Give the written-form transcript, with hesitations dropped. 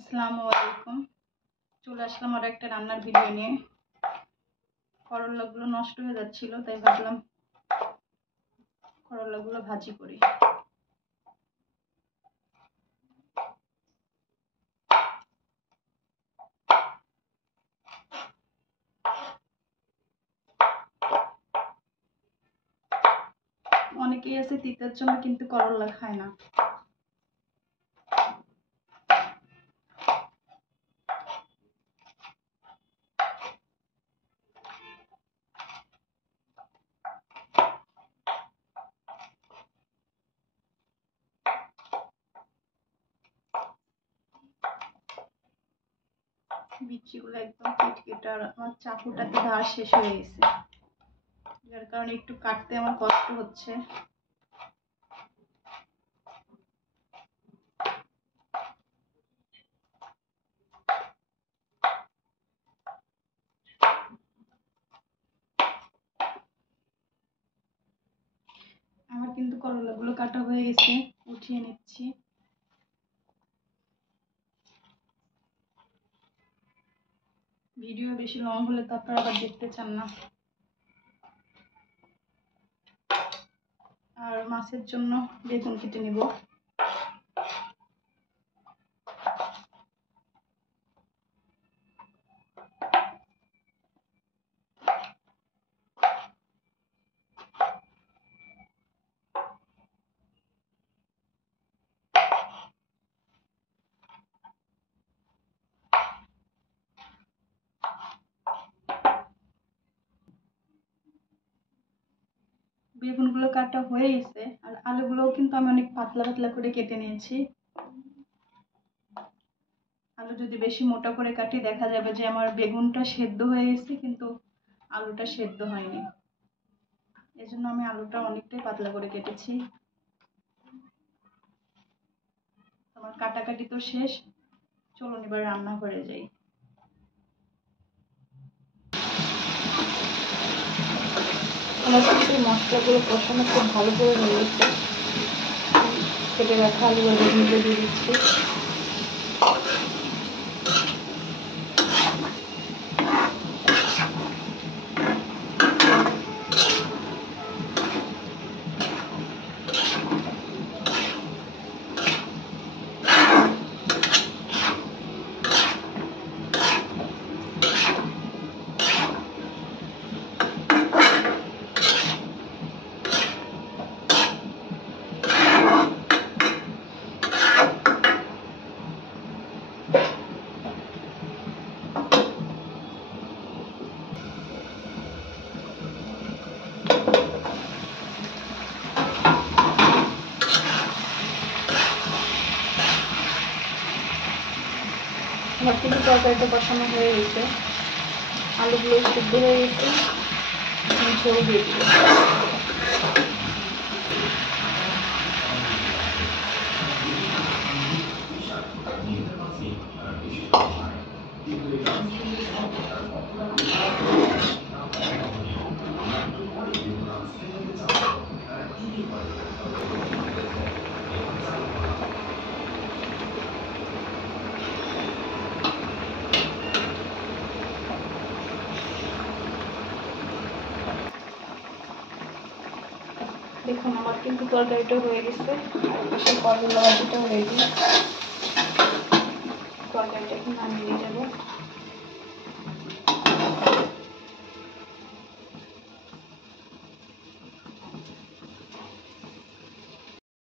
আসসালামু আলাইকুম। চলে আসলাম আর একটা রান্নার ভিডিও নিয়ে। করলাগুলো নষ্ট হয়ে যাচ্ছিল, তাই ভাবলাম করলাগুলো ভাজি করি। অনেকেই আছে তিতার জন্য কিন্তু করলা খায় না। বিচিগুলো একদম কেটে আর আমার চাকুটাতে ধার শেষ হয়ে গেছে, যার কারণে একটু কাটতে আমার কষ্ট হচ্ছে। আমার কিন্তু করলাগুলো কাটা হয়ে গেছে, উঠিয়ে নিচ্ছি। ভিডিও বেশি লং হলে তো আপনারা আবার দেখতে চান না। আর মাছের জন্য বেগুন কেটে নেব। বেগুনগুলো কাটা হয়ে গেছে, আর আলুগুলোও কিন্তু আমি অনেক পাতলা পাতলা করে কেটে নিয়েছি। আলু যদি বেশি মোটা করে কাটি, দেখা যাবে যে আমার বেগুনটা সেদ্ধ হয়ে গেছে কিন্তু আলুটা সেদ্ধ হয়নি। এজন্য আমি আলুটা অনেকটাই পাতলা করে কেটেছি। আমার কাটাকাটি তো শেষ, চলুন এবার রান্না করে যাই। আমার কিন্তু মশলাগুলো কষানো খুব ভালো করে হয়ে গেছে। কেটে রাখা আলু আর বেগুনগুলো দিয়ে দিচ্ছি। আমার কিন্তু তরকারিটা বসানো হয়ে গেছে, আলুগুলো সিদ্ধ হয়ে গেছে, ঝোল দিয়ে দিব। দেখুন আমার কিন্তু তরকারিটা হয়ে গেছে, আর পাশে করলা ভাজিটা হয়ে গেছে। তরকারিটা এখন নামিয়ে যাবো।